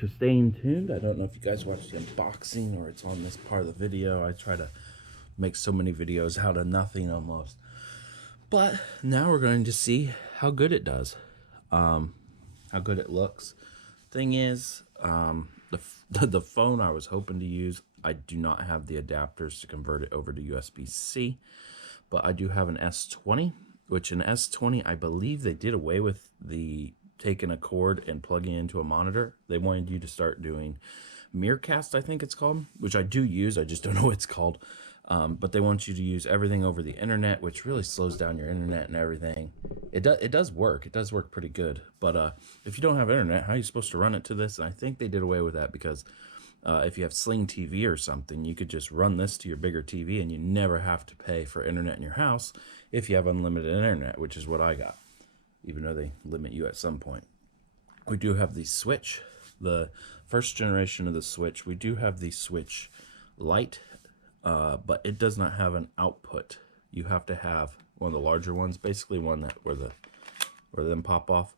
for staying tuned. I don't know if you guys watched the unboxing or it's on this part of the video. I try to make so many videos out of nothing almost. But now we're going to see how good it does, how good it looks. Thing is, the phone I was hoping to use, I do not have the adapters to convert it over to USB-C, but I do have an S20, which an S20, I believe they did away with the taking a cord and plugging it into a monitor. They wanted you to start doing Miracast, I think it's called, which I do use. I just don't know what it's called. But they want you to use everything over the internet, which really slows down your internet and everything. It does work. It does work pretty good. But if you don't have internet, how are you supposed to run it to this? And I think they did away with that because if you have Sling TV or something, you could just run this to your bigger TV and you never have to pay for internet in your house if you have unlimited internet, which is what I got, even though they limit you at some point. We do have the Switch, the first generation of the Switch. We do have the Switch Lite, but it does not have an output. You have to have one of the larger ones, basically one that where them pop off.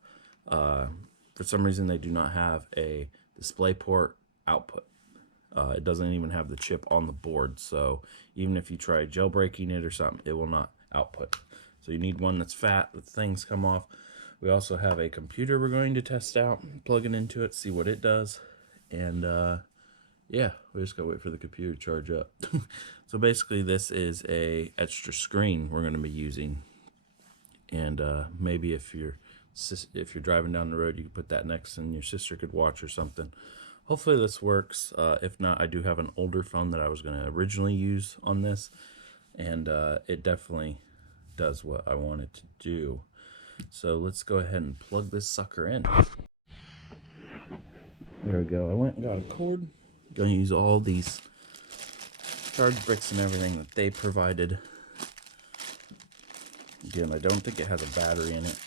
For some reason, they do not have a DisplayPort output. It doesn't even have the chip on the board, so even if you try jailbreaking it or something, it will not output. So you need one that's fat, the things come off. We also have a computer we're going to test out, plug it into it, see what it does, and yeah, we just gotta wait for the computer to charge up. So basically this is a extra screen we're gonna be using, and maybe if you're driving down the road, you could put that next and your sister could watch or something. Hopefully this works. If not, I do have an older phone that I was gonna originally use on this, and it definitely does what I want it to do. So let's go ahead and plug this sucker in. There we go. I went and got a cord. Gonna use all these charge bricks and everything that they provided. Again, I don't think it has a battery in it.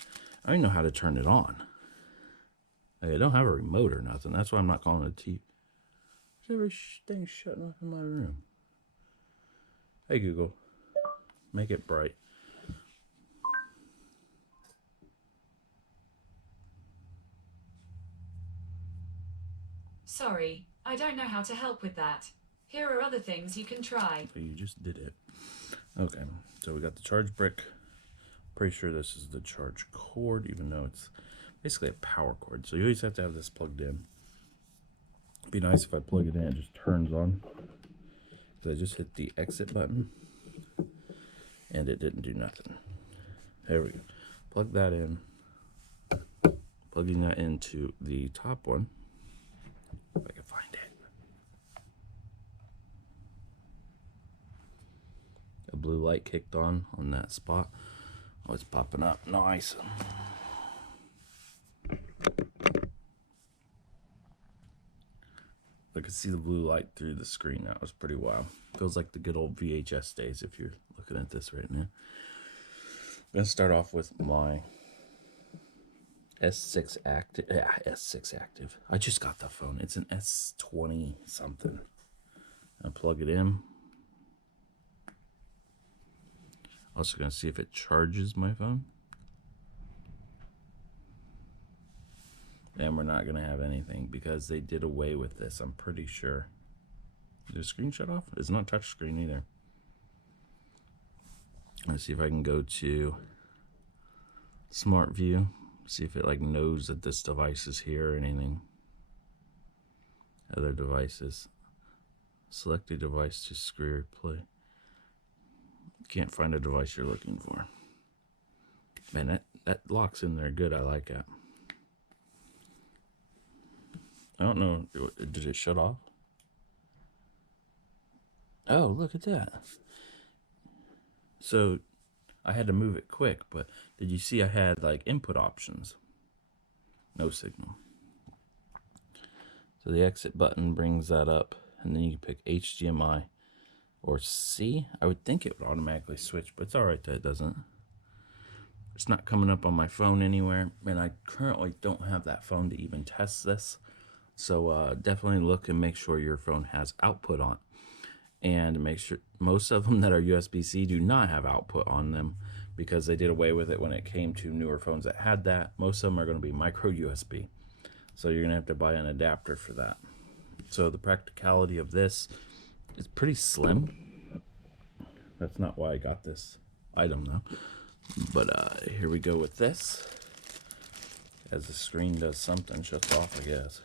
I don't even know how to turn it on. I don't have a remote or nothing. That's why I'm not calling it a TV. There's everything shutting off in my room. Hey Google, make it bright. Sorry, I don't know how to help with that. Here are other things you can try. So you just did it. Okay, so we got the charge brick. Pretty sure this is the charge cord, even though it's basically a power cord. So you always have to have this plugged in. It'd be nice if I plug it in, it just turns on. So I just hit the exit button, and it didn't do nothing. There we go. Plug that in. Plugging that into the top one. If I can find it. A blue light kicked on that spot. Oh, it's popping up. Nice. I could see the blue light through the screen. That was pretty wild. Feels like the good old VHS days if you're looking at this right now. I'm going to start off with my S6 active. Yeah, S6 active. I just got the phone. It's an S20 something. I plug it in. Also going to see if it charges my phone. And we're not going to have anything because they did away with this, I'm pretty sure. Did the screen shut off? It's not touch screen either. Let's see if I can go to Smart View. See if it like knows that this device is here or anything. Other devices. Select a device to screen replay. Can't find a device you're looking for. Man, that locks in there good. I like that. I don't know. Did it shut off? Oh, look at that. So I had to move it quick, but did you see I had like input options? No signal. So the exit button brings that up, and then you can pick HDMI or C. I would think it would automatically switch, but it's all right that it doesn't. It's not coming up on my phone anywhere, and I currently don't have that phone to even test this. So definitely look and make sure your phone has output on. And make sure most of them that are USB-C do not have output on them because they did away with it when it came to newer phones that had that. Most of them are going to be micro USB. So you're gonna have to buy an adapter for that. So the practicality of this is pretty slim. That's not why I got this item though. But here we go with this. As the screen does something, shuts off, I guess.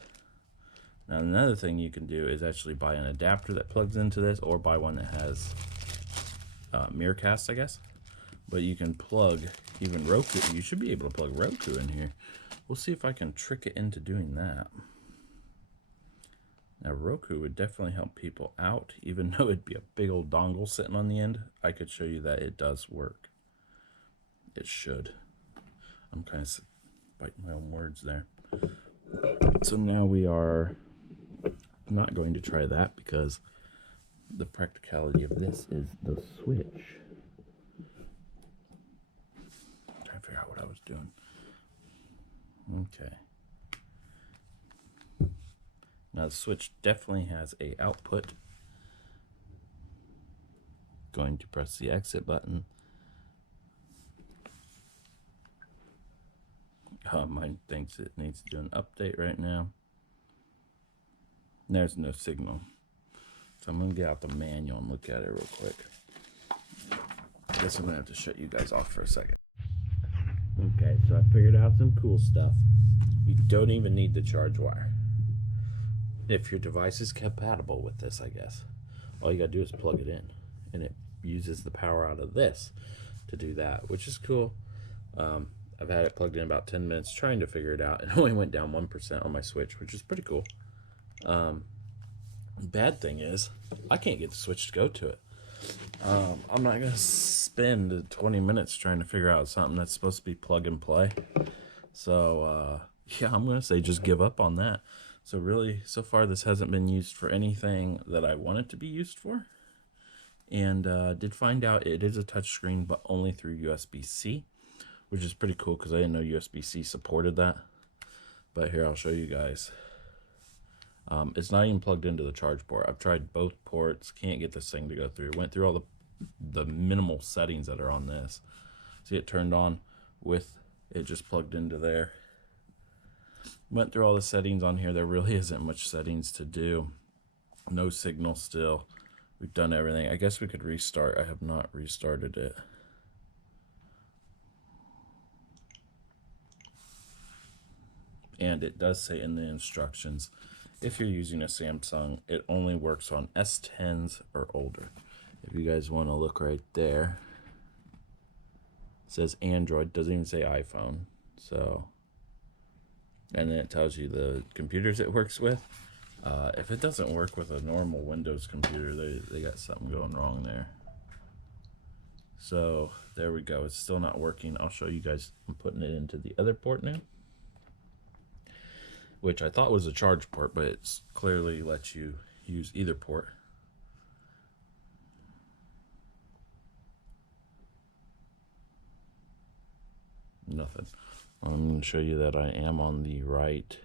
Now another thing you can do is actually buy an adapter that plugs into this, or buy one that has Miracast, I guess. But you can plug even Roku. You should be able to plug Roku in here. We'll see if I can trick it into doing that. Now Roku would definitely help people out, even though it'd be a big old dongle sitting on the end. I could show you that it does work. It should. I'm kind of biting my own words there. So now we are not going to try that because the practicality of this is the switch. I'm trying to figure out what I was doing. Okay. Now the switch definitely has a output. Going to press the exit button. Mine thinks it needs to do an update right now. There's no signal. So I'm going to get out the manual and look at it real quick. I guess I'm going to have to shut you guys off for a second. Okay, so I figured out some cool stuff. You don't even need the charge wire. If your device is compatible with this, I guess. All you got to do is plug it in. And it uses the power out of this to do that, which is cool. I've had it plugged in about 10 minutes trying to figure it out. It only went down 1% on my Switch, which is pretty cool. Bad thing is, I can't get the Switch to go to it. I'm not going to spend 20 minutes trying to figure out something that's supposed to be plug and play. So, yeah, I'm going to say just give up on that. So really, so far, this hasn't been used for anything that I want it to be used for. And did find out it is a touchscreen, but only through USB-C. Which is pretty cool because I didn't know USB-C supported that. But here, I'll show you guys. It's not even plugged into the charge port. I've tried both ports. Can't get this thing to go through. Went through all the minimal settings that are on this. See it turned on with it just plugged into there. Went through all the settings on here. There really isn't much settings to do. No signal still. We've done everything. I guess we could restart. I have not restarted it. And it does say in the instructions, if you're using a Samsung, it only works on S10s or older. If you guys want to look right there, it says Android, doesn't even say iPhone. So, and then it tells you the computers it works with. If it doesn't work with a normal Windows computer, they got something going wrong there. So there we go. It's still not working. I'll show you guys. I'm putting it into the other port now, which I thought was a charge port, but it clearly lets you use either port. Nothing. I'm going to show you that I am on the right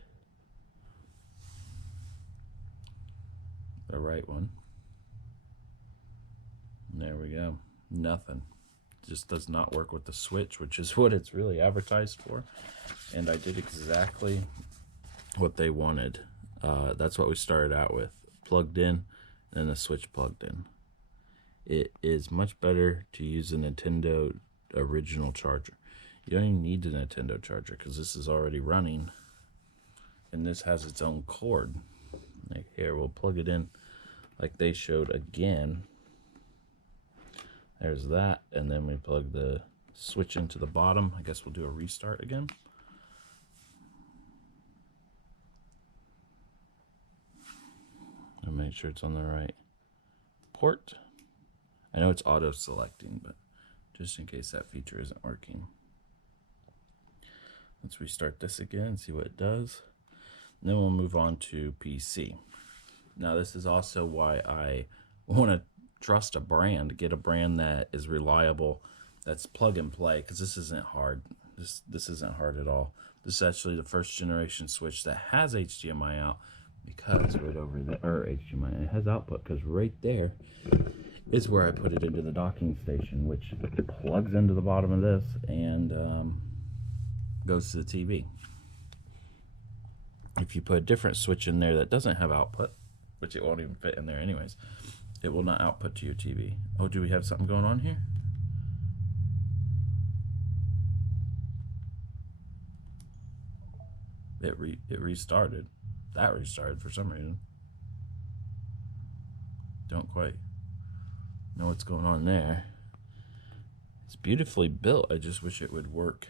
one. There we go. Nothing. Just does not work with the Switch, which is what it's really advertised for. And I did exactly what they wanted. That's what we started out with. Plugged in, and the Switch plugged in. It is much better to use a Nintendo original charger. You don't even need a Nintendo charger because this is already running. And this has its own cord. Like here, we'll plug it in like they showed again. There's that, and then we plug the Switch into the bottom. I guess we'll do a restart again. And make sure it's on the right port. I know it's auto selecting, but just in case that feature isn't working. Let's restart this again and see what it does. And then we'll move on to PC. Now this is also why I want to trust a brand, get a brand that is reliable, that's plug and play, because this isn't hard. This isn't hard at all. This is actually the first generation Switch that has HDMI out, because right over there, or HDMI, it has output, because right there is where I put it into the docking station, which plugs into the bottom of this and goes to the TV. If you put a different switch in there that doesn't have output, which it won't even fit in there anyways, it will not output to your TV. Oh, do we have something going on here? It restarted. That restarted for some reason. Don't quite know what's going on there. It's beautifully built. I just wish it would work.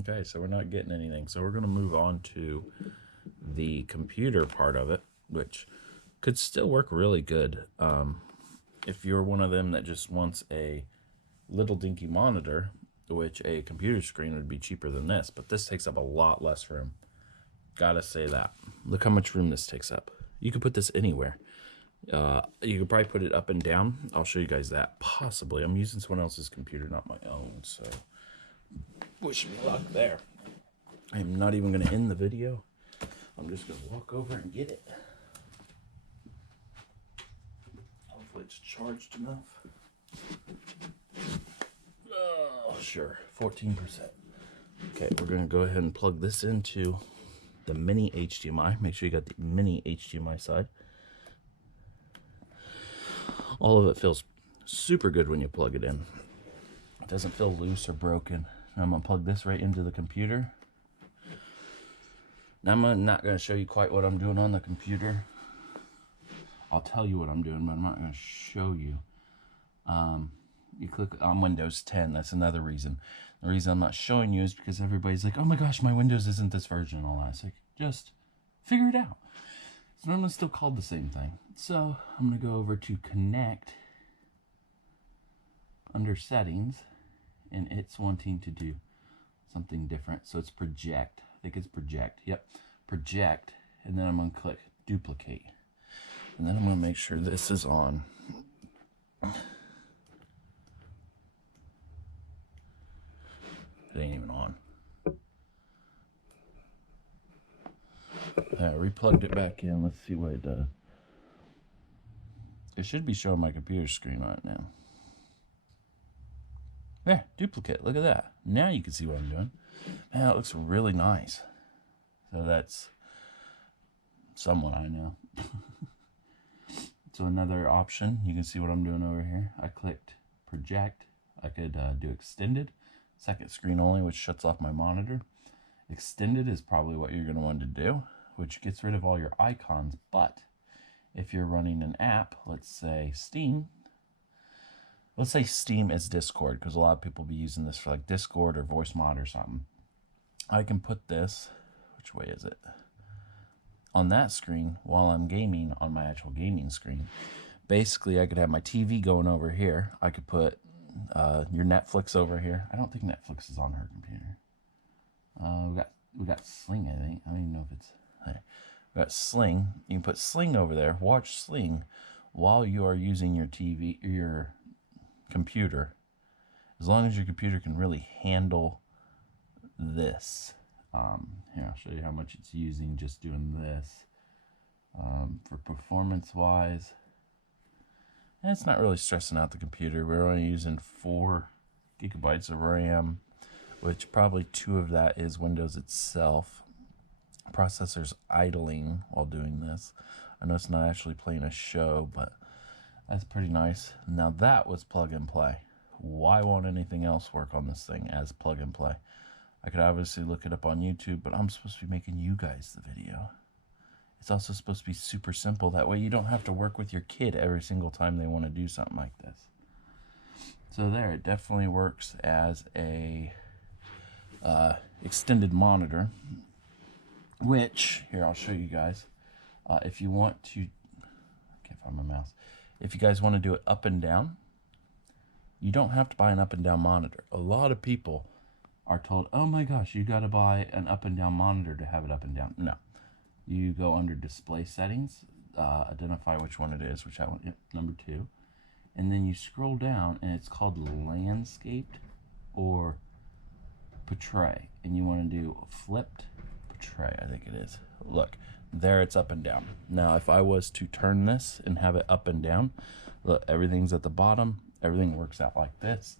Okay, so we're not getting anything. So we're going to move on to the computer part of it, which could still work really good. If you're one of them that just wants a little dinky monitor, which a computer screen would be cheaper than this, but this takes up a lot less room. Gotta say that. Look how much room this takes up. You could put this anywhere. You could probably put it up and down. I'll show you guys that. Possibly. I'm using someone else's computer, not my own, so wish me luck there. I am not even going to end the video. I'm just going to walk over and get it. Hopefully it's charged enough. Oh, sure. 14%. Okay, we're going to go ahead and plug this into the mini HDMI. Make sure you got the mini HDMI side. All of it feels super good when you plug it in. It doesn't feel loose or broken. Now I'm going to plug this right into the computer. Now I'm not going to show you quite what I'm doing on the computer. I'll tell you what I'm doing, but I'm not going to show you. You click on Windows 10. That's another reason. The reason I'm not showing you is because everybody's like, oh my gosh, my Windows isn't this version and all that. It's like, just figure it out. It's normally still called the same thing. So I'm going to go over to Connect under Settings, and it's wanting to do something different. So it's Project. I think it's Project. Yep, Project. And then I'm going to click Duplicate. And then I'm going to make sure this is on. It ain't even on. I replugged it back in. Let's see what it does. It should be showing my computer screen on it now. There, duplicate. Look at that. Now you can see what I'm doing. Man, it looks really nice. So that's someone I know. So another option, you can see what I'm doing over here. I clicked Project. I could do Extended. Second screen only, which shuts off my monitor. Extended is probably what you're going to want to do, which gets rid of all your icons. But if you're running an app, let's say Steam. Let's say Steam is Discord, because a lot of people be using this for like Discord or voice mod or something. I can put this, which way is it? On that screen while I'm gaming on my actual gaming screen. Basically, I could have my TV going over here. I could put your Netflix over here. I don't think Netflix is on her computer. We got Sling, I think. I don't even know if it's there. We got Sling. You can put Sling over there. Watch Sling while you are using your TV, your computer. As long as your computer can really handle this. Here, I'll show you how much it's using just doing this. For performance-wise, and it's not really stressing out the computer. We're only using 4 gigabytes of RAM, which probably 2 of that is Windows itself. Processor's idling while doing this. I know it's not actually playing a show, but that's pretty nice. Now that was plug and play. Why won't anything else work on this thing as plug and play? I could obviously look it up on YouTube, but I'm supposed to be making you guys the video. It's also supposed to be super simple. That way you don't have to work with your kid every single time they want to do something like this. So there, it definitely works as a extended monitor, which, here, I'll show you guys. If you want to, I can't find my mouse. If you guys want to do it up and down, you don't have to buy an up and down monitor. A lot of people are told, oh my gosh, you got to buy an up and down monitor to have it up and down. No. You go under display settings, identify which one it is, which I want, yep, number 2. And then you scroll down and it's called landscaped or portray. And you want to do flipped portray, I think it is. Look, there it's up and down. Now, if I was to turn this and have it up and down, look, everything's at the bottom. Everything works out like this.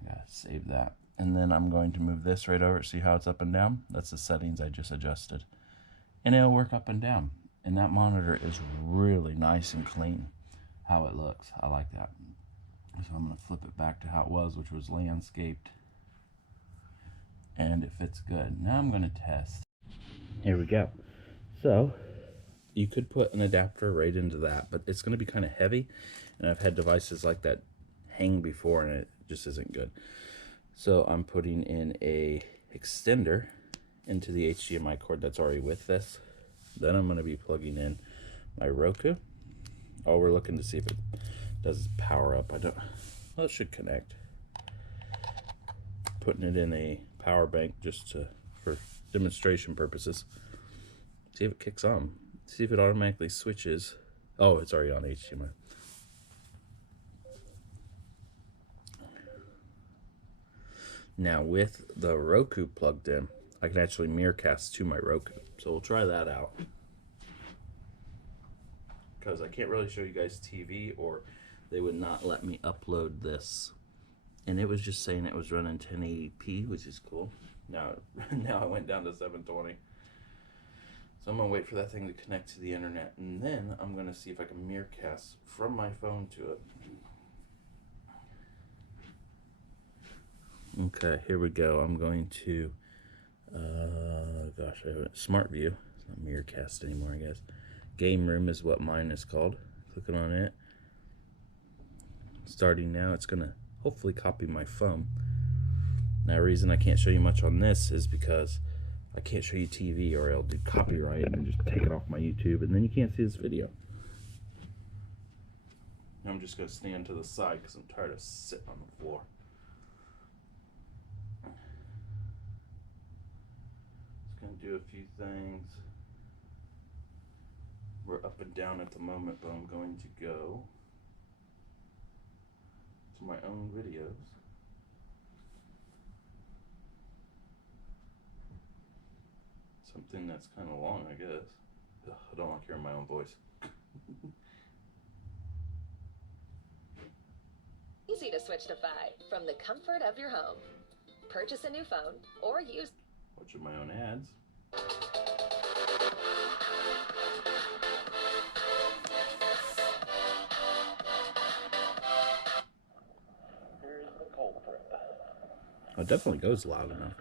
I gotta save that. And then I'm going to move this right over. See how it's up and down? That's the settings I just adjusted. And it'll work up and down. And that monitor is really nice and clean, how it looks. I like that. So I'm going to flip it back to how it was, which was landscaped. And it fits good. Now I'm going to test. Here we go. So you could put an adapter right into that, but it's going to be kind of heavy. And I've had devices like that hang before, and it just isn't good. So I'm putting in a extender into the HDMI cord that's already with this. Then I'm going to be plugging in my Roku. Oh, we're looking to see if it does power up. Well, it should connect. Putting it in a power bank just for demonstration purposes. See if it kicks on. See if it automatically switches. Oh, it's already on HDMI. Now with the Roku plugged in, I can actually mirrorcast to my Roku. So we'll try that out. Because I can't really show you guys TV, or they would not let me upload this. And it was just saying it was running 1080p, which is cool. Now I went down to 720. So I'm going to wait for that thing to connect to the internet. And then I'm going to see if I can mirrorcast from my phone to it. Okay, here we go. I'm going to, gosh, I have a Smart View. It's not mirrorcast anymore, I guess. Game Room is what mine is called. Clicking on it. Starting now, it's going to hopefully copy my phone. Now, the reason I can't show you much on this is because I can't show you TV, or it'll do copyright and then just take it off my YouTube, and then you can't see this video. Now I'm just going to stand to the side because I'm tired of sitting on the floor. Just going to do a few things. We're up and down at the moment, but I'm going to go to my own videos. Something that's kind of long, I guess. Ugh, I don't like hearing my own voice. Easy to switch to 5 from the comfort of your home. Purchase a new phone or use... Watching my own ads. Here's the culprit. Oh, it definitely goes loud enough.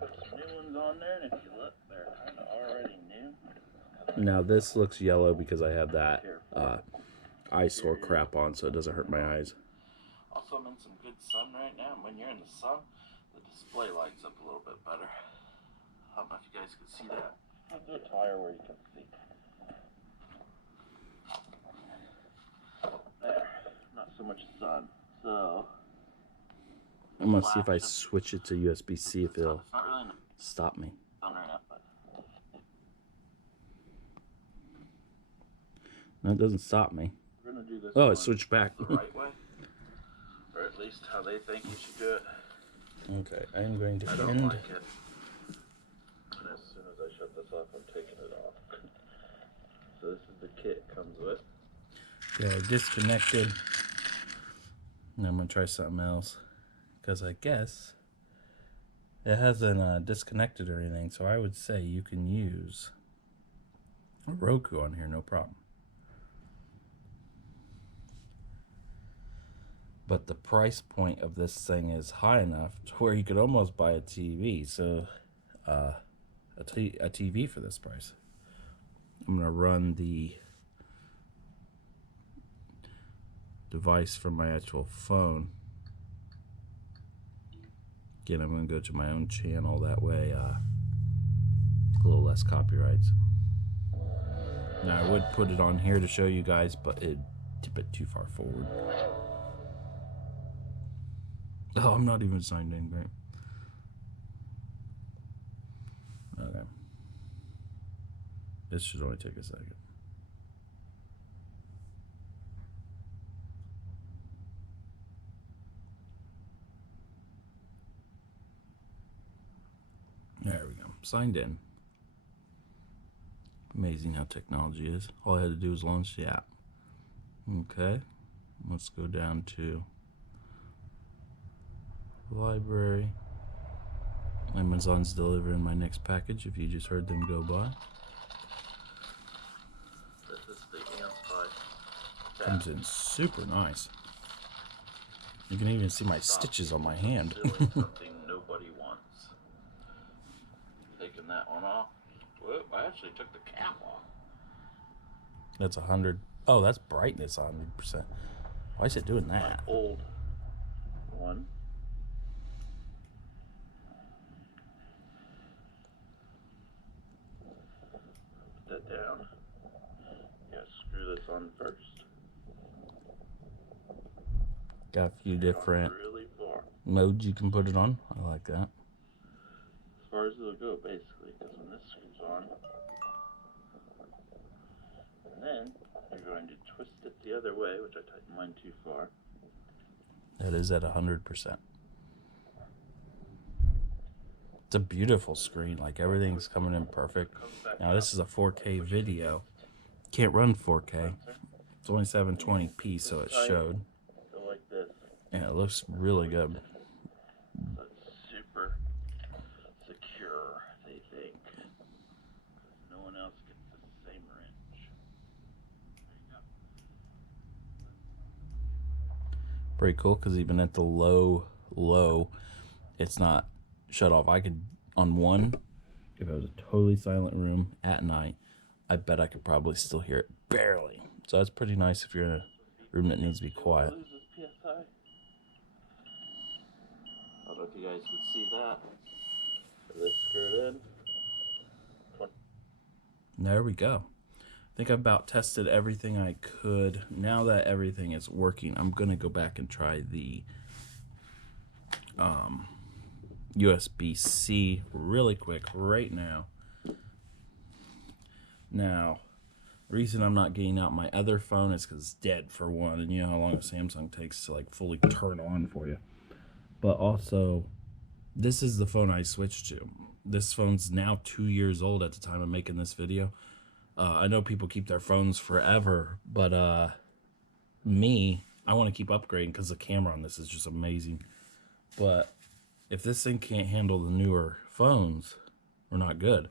Put some new ones on there, and if you look, they're kind of already new. Now this looks yellow because I have that eyesore crap on, so it doesn't hurt my eyes. Also, I'm in some good sun right now, and when you're in the sun, the display lights up a little bit better. I don't know if you guys can see that. I'll do it higher where you can see. There, not so much sun. So I'm gonna see if I switch it to USB-C if it'll it's not really stop me. sun right now, but No, it doesn't stop me. we're gonna do this. Oh, one it switched back. the right way, or at least how they think you should do it. Okay, I am going to I don't end. like it. And as soon as I shut this off, I'm taking it off. So this is the kit it comes with. Yeah, disconnected. Now I'm gonna try something else, because I guess it hasn't disconnected or anything. So I would say you can use a Roku on here, no problem. But the price point of this thing is high enough to where you could almost buy a TV. So a TV for this price. I'm gonna run the device from my actual phone. Again, I'm going to go to my own channel, that way a little less copyrights. Now I would put it on here to show you guys, but it'd tip it too far forward. Oh, I'm not even signed in, great. Okay. This should only take a second. There we go. Signed in. Amazing how technology is. All I had to do was launch the app. Okay. Let's go down to library. Amazon's delivering my next package if you just heard them go by. This is the Anti-Chapter. Comes in super nice. You can even see my stitches on my hand. Doing something nobody wants. Taking that one off. Whoop, I actually took the cap off. That's 100. Oh, that's brightness 100%. Why is it doing My that? old one. Put that down. Gotta screw this on first. Got a few different Really far. modes you can put it on. I like that. As far as it'll go, basically, because when this screws on, and then you're going to twist it the other way, which I tightened mine too far. That is at 100%. It's a beautiful screen. Like, everything's coming in perfect. Now, this is a 4K video. Can't run 4K. It's only 720p, so it showed. So like this. And it looks really good. So it's super secure, they think. No one else gets the same wrench. There you go. Pretty cool, because even at the low, it's not shut off. I could, on one, if it was a totally silent room at night, I bet I could probably still hear it barely. So that's pretty nice if you're in a room that needs to be quiet. Loses PSI. I don't know if you guys can see that. This screwed in. There we go. I think I've about tested everything I could. Now that everything is working, I'm going to go back and try the USB-C really quick right now. Now, the reason I'm not getting out my other phone is because it's dead, for one, and you know how long a Samsung takes to like fully turn on for you. But also, this is the phone I switched to. This phone's now 2 years old at the time of making this video. I know people keep their phones forever, but me, I want to keep upgrading because the camera on this is just amazing. But if this thing can't handle the newer phones, we're not good.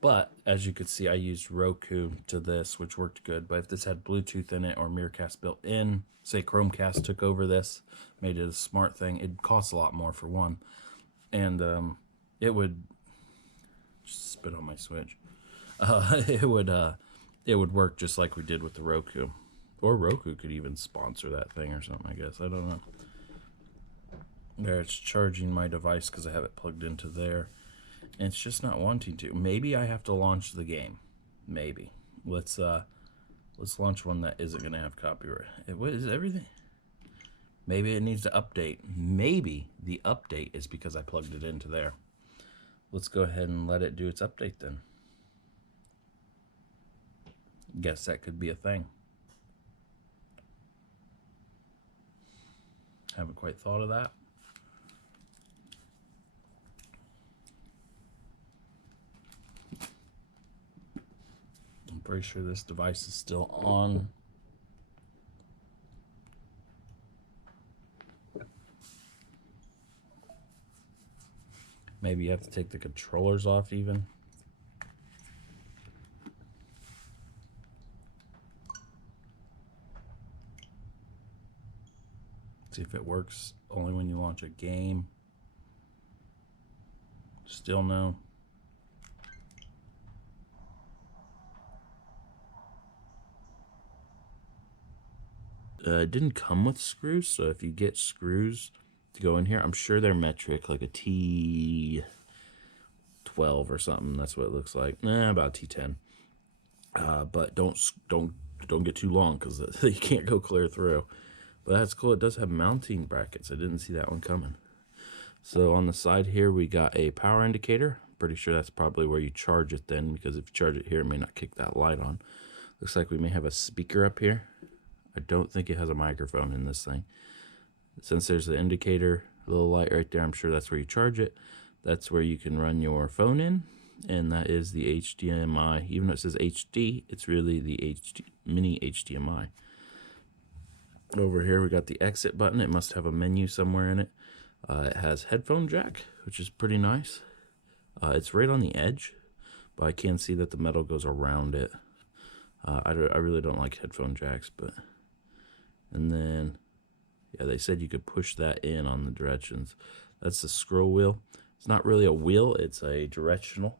But as you could see, I used Roku to this, which worked good. But if this had Bluetooth in it or Miracast built in, say Chromecast took over this, made it a smart thing, it'd cost a lot more for one. And it would just spit on my switch. It would work just like we did with the Roku. Or Roku could even sponsor that thing or something, I guess. I don't know. There, it's charging my device because I have it plugged into there. And it's just not wanting to. Maybe I have to launch the game. Maybe. Let's launch one that isn't going to have copyright. What is everything? Maybe it needs to update. Maybe the update is because I plugged it into there. Let's go ahead and let it do its update then. Guess that could be a thing. Haven't quite thought of that. I'm pretty sure this device is still on. Maybe you have to take the controllers off even. See if it works only when you launch a game. Still no. It didn't come with screws, so if you get screws to go in here, I'm sure they're metric, like a T12 or something. That's what it looks like. About T10. But don't get too long because you can't go clear through. But that's cool. It does have mounting brackets. I didn't see that one coming. So on the side here, we got a power indicator. Pretty sure that's probably where you charge it then, because if you charge it here, it may not kick that light on. Looks like we may have a speaker up here. I don't think it has a microphone in this thing. Since there's the indicator, little light right there, I'm sure that's where you charge it. That's where you can run your phone in, and that is the HDMI. Even though it says HD, it's really the mini HDMI. Over here, we got the exit button. It must have a menu somewhere in it. It has headphone jack, which is pretty nice. It's right on the edge, but I can see that the metal goes around it. I really don't like headphone jacks, but... And then, yeah, they said you could push that in on the directions. That's the scroll wheel. It's not really a wheel, it's a directional.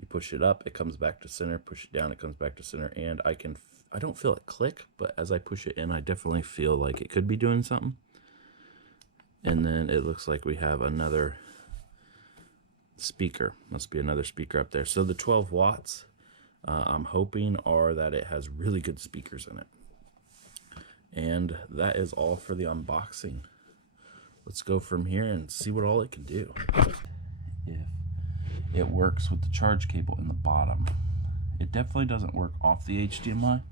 You push it up, it comes back to center. Push it down, it comes back to center. And I don't feel it click, but as I push it in, I definitely feel like it could be doing something. And then it looks like we have another speaker. Must be another speaker up there. So the 12 watts, I'm hoping are that it has really good speakers in it. And that is all for the unboxing. Let's go from here and see what all it can do. If it works with the charge cable in the bottom. It definitely doesn't work off the HDMI.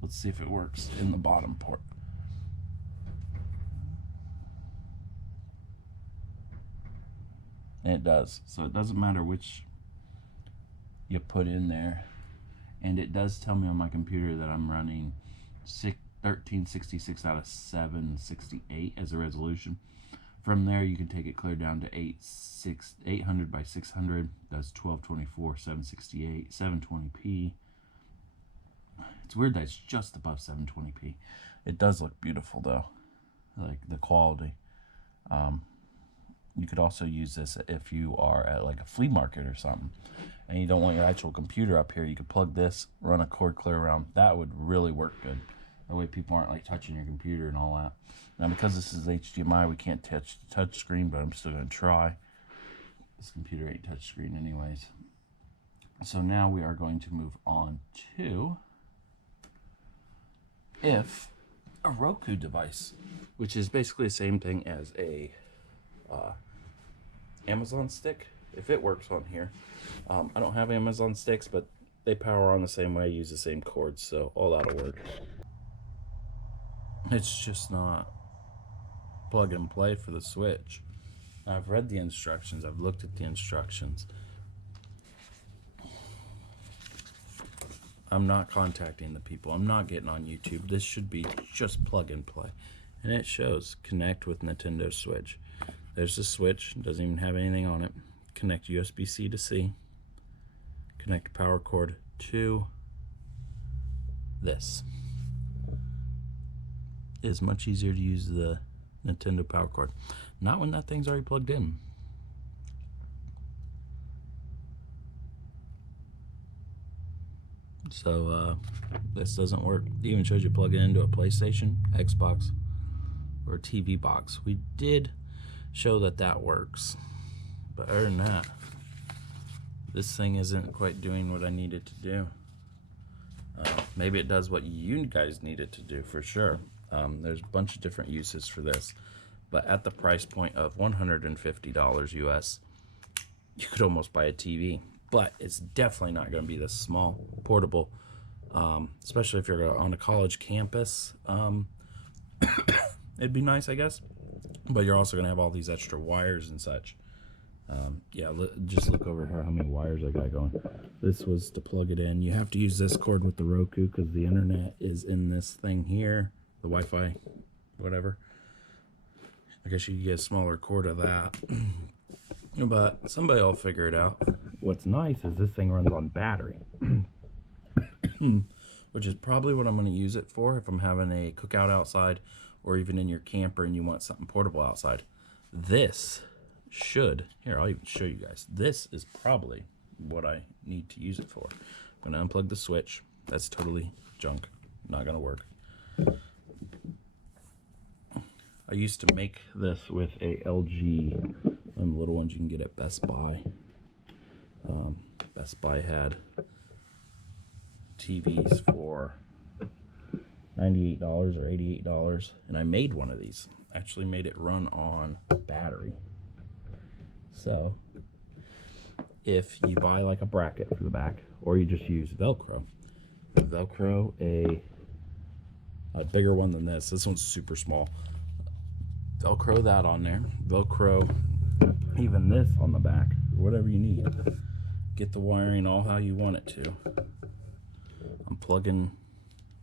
Let's see if it works in the bottom port. And it does. So it doesn't matter which you put in there. And it does tell me on my computer that I'm running 1366 out of 768 as a resolution. From there you can take it clear down to 800 by 600. That's 1224, 768, 720p. It's weird that it's just above 720p. It does look beautiful though, like the quality. You could also use this if you are at like a flea market or something and you don't want your actual computer up here. You could plug this, run a cord clear around. That would really work good. That way people aren't like touching your computer and all that. Now because this is HDMI, we can't touch the touch screen, but I'm still going to try. This computer ain't touch screen anyways. So now we are going to move on to a Roku device, which is basically the same thing as a Amazon stick, if it works on here. I don't have Amazon sticks, but they power on the same way, use the same cords, so all that'll work. It's just not plug and play for the Switch. I've read the instructions, I've looked at the instructions. I'm not contacting the people, I'm not getting on YouTube. This should be just plug and play. And it shows connect with Nintendo Switch. There's the Switch, doesn't even have anything on it. Connect USB-C to C. Connect power cord to this. It is much easier to use the Nintendo power cord. Not when that thing's already plugged in. So this doesn't work. It even shows you plug it into a PlayStation, Xbox, or TV box. We did show that that works, but other than that, this thing isn't quite doing what I need it to do. Maybe it does what you guys need it to do for sure. There's a bunch of different uses for this, but at the price point of $150 US, you could almost buy a TV. But it's definitely not going to be this small, portable, especially if you're on a college campus. It'd be nice, I guess, but you're also going to have all these extra wires and such. Yeah, just look over here how many wires I got going. This was to plug it in. You have to use this cord with the Roku because the internet is in this thing here, the Wi-Fi, whatever. I guess you could get a smaller cord of that. But somebody will figure it out. What's nice is this thing runs on battery, which is probably what I'm going to use it for if I'm having a cookout outside or even in your camper and you want something portable outside. This should, here, I'll even show you guys. This is probably what I need to use it for. I'm going to unplug the switch. That's totally junk. Not going to work. I used to make this with a LG, one of the little ones you can get at Best Buy. Best Buy had TVs for $98 or $88, and I made one of these. Actually made it run on battery. So if you buy like a bracket for the back, or you just use Velcro, a bigger one than this. This one's super small. Velcro that on there. Velcro even this on the back, whatever you need. Get the wiring all how you want it to. I'm plugging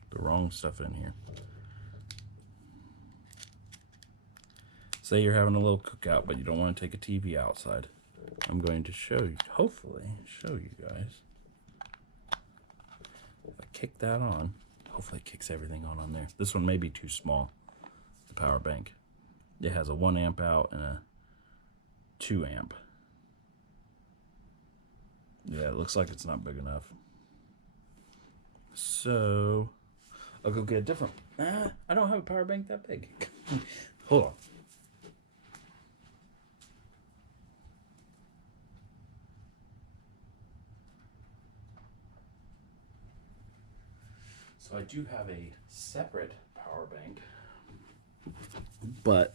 the wrong stuff in here. say you're having a little cookout, but you don't want to take a TV outside. I'm going to show you, hopefully, show you guys. If I kick that on, hopefully it kicks everything on there. This one may be too small, the power bank. It has a 1 amp out and a 2 amp. Yeah, it looks like it's not big enough. So, I'll go get a different. I don't have a power bank that big. Hold on. So I do have a separate power bank, but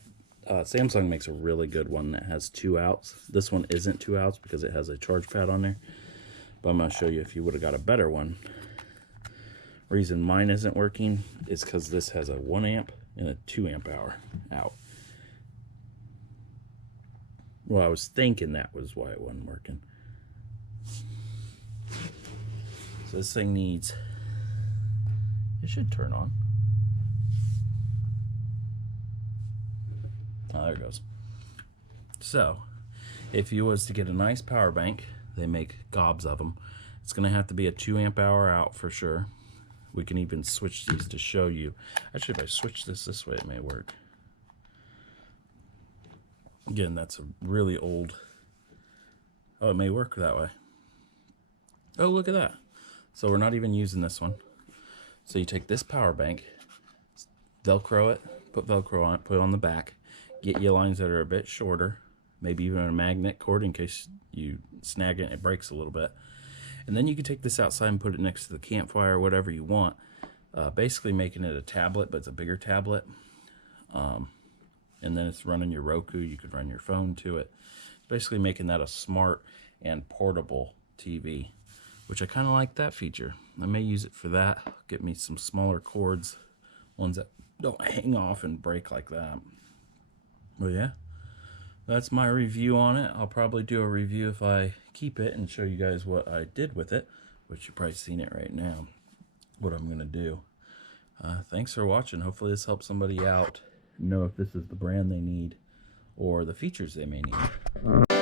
Samsung makes a really good one that has 2 outs. This one isn't 2 outs because it has a charge pad on there, but I'm going to show you if you would have got a better one. Reason mine isn't working is because this has a 1 amp and a 2 amp hour out. Well, I was thinking that was why it wasn't working. So this thing needs, it should turn on. Oh, there it goes. So, if you was to get a nice power bank, they make gobs of them. It's going to have to be a 2 amp hour out for sure. We can even switch these to show you. Actually, if I switch this way, it may work. Again, that's a really old. Oh, it may work that way. Oh, look at that. So we're not even using this one. So you take this power bank, Velcro it, put Velcro on it, put it on the back, get you lines that are a bit shorter, maybe even a magnet cord in case you snag it and it breaks a little bit. And then you can take this outside and put it next to the campfire or whatever you want. Basically making it a tablet, but it's a bigger tablet. And then it's running your Roku. You could run your phone to it. Basically making that a smart and portable TV, which I kind of like that feature. I may use it for that. Get me some smaller cords, ones that don't hang off and break like that. But yeah, that's my review on it. I'll probably do a review if I keep it and show you guys what I did with it, which you've probably seen it right now, what I'm going to do. Thanks for watching. Hopefully this helps somebody out know if this is the brand they need or the features they may need.